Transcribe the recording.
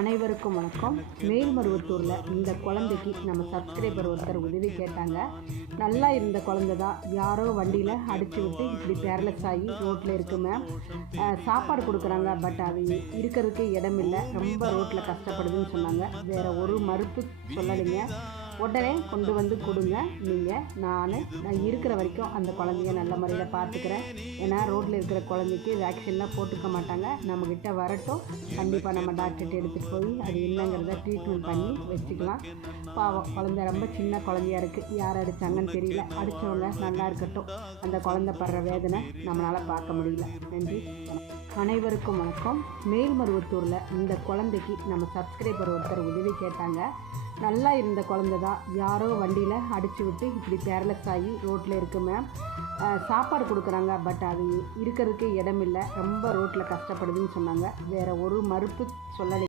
அனைவருக்கும் வணக்கம். மேல்மருவத்தூரில் இந்த குழந்தைக்கு நம்ம சப்ஸ்கிரைபர் ஒருத்தர் உதவி கேட்டாங்க. நல்லா இருந்த குழந்தை தான், யாரோ வண்டியில் அடித்து விட்டு இப்படி பேரலஸ் ஆகி ரோட்டில் இருக்கு மேம். சாப்பாடு கொடுக்குறாங்க, பட் அது இருக்கிறதுக்கு இடம் இல்லை, ரொம்ப ரோட்டில் கஷ்டப்படுதுன்னு சொன்னாங்க. வேறு ஒரு மறுப்பு சொல்லலைங்க. உடனே கொண்டு வந்து கொடுங்க. நான் இருக்கிற வரைக்கும் அந்த குழந்தைய நல்ல முறையில் பார்த்துக்கிறேன். ஏன்னா ரோட்டில் இருக்கிற குழந்தைக்கு வேக்சின்லாம் போட்டுக்க மாட்டாங்க. நம்மக்கிட்ட வரட்டும், கண்டிப்பாக நம்ம டாக்டர்கிட்ட எடுத்துகிட்டு போய் அது என்னங்கிறத ட்ரீட்மெண்ட் பண்ணி வச்சுக்கலாம். பாவம், குழந்தை ரொம்ப சின்ன குழந்தையா இருக்குது. யார் அடித்தாங்கன்னு தெரியல. அடித்தவங்க நல்லா இருக்கட்டும். அந்த குழந்தை படுற வேதனை நம்மளால் பார்க்க முடியல. நன்றி. அனைவருக்கும் வணக்கம். மேல்மருவத்தூரில் இந்த குழந்தைக்கு நம்ம சப்ஸ்கிரைபர் ஒருத்தர் உதவி கேட்டாங்க. நல்லா இருந்த குழந்தை தான், யாரோ வண்டியில் அடித்து விட்டு இப்படி பேரலஸ் ஆகி ரோட்டில் இருக்கு மேம். சாப்பாடு கொடுக்குறாங்க, பட் அது இருக்கிறதுக்கு இடம் இல்லை, ரொம்ப ரோட்டில் கஷ்டப்படுதுன்னு சொன்னாங்க. வேறு ஒரு மறுப்பு சொல்லலை.